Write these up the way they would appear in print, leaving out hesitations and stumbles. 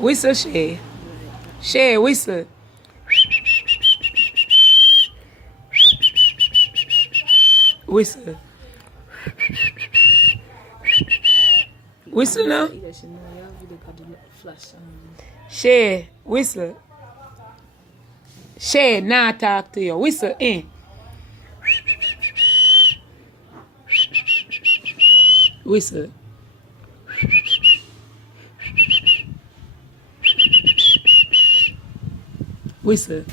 Whistle, Shay. Shay, whistle. Whistle. Whistle now. Shay, whistle. Shay, now talk to you. Whistle in. Whistle. Whistle.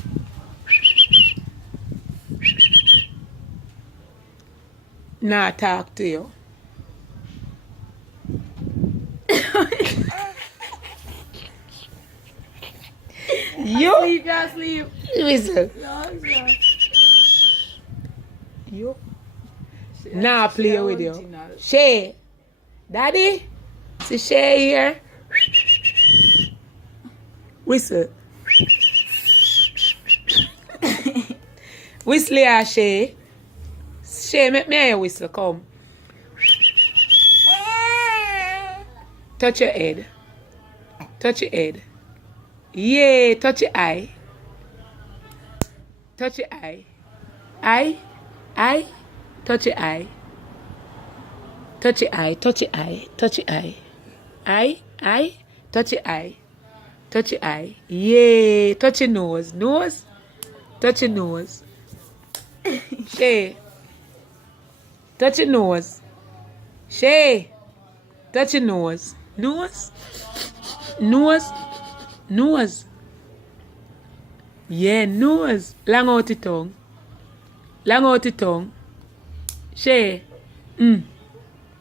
Now talk to you. You Just sleep. whistle. No. You. Now play with you. Shay. Daddy. See Shay here. Whistle. Whistle here, Shay. Shay, make me hear your whistle. Come. Touch your head. Touch your head. Yeah, touch your eye. Touch your eye. Eye. Eye. Touch your eye. Touch your eye. Touch your eye. Touch your eye. Eye. Eye. Touch your eye. Touch your eye. Yeah. Touch your nose. Nose. Touch your nose. Shay. Touch your nose. Shay. Touch your nose. Nose. Nose. Nose. Yeah, nose. Long out the tongue. Long out the tongue. Shay.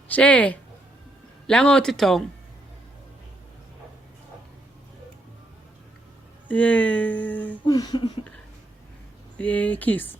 Shay. Long out the tongue. Yeah. Yeah, kiss.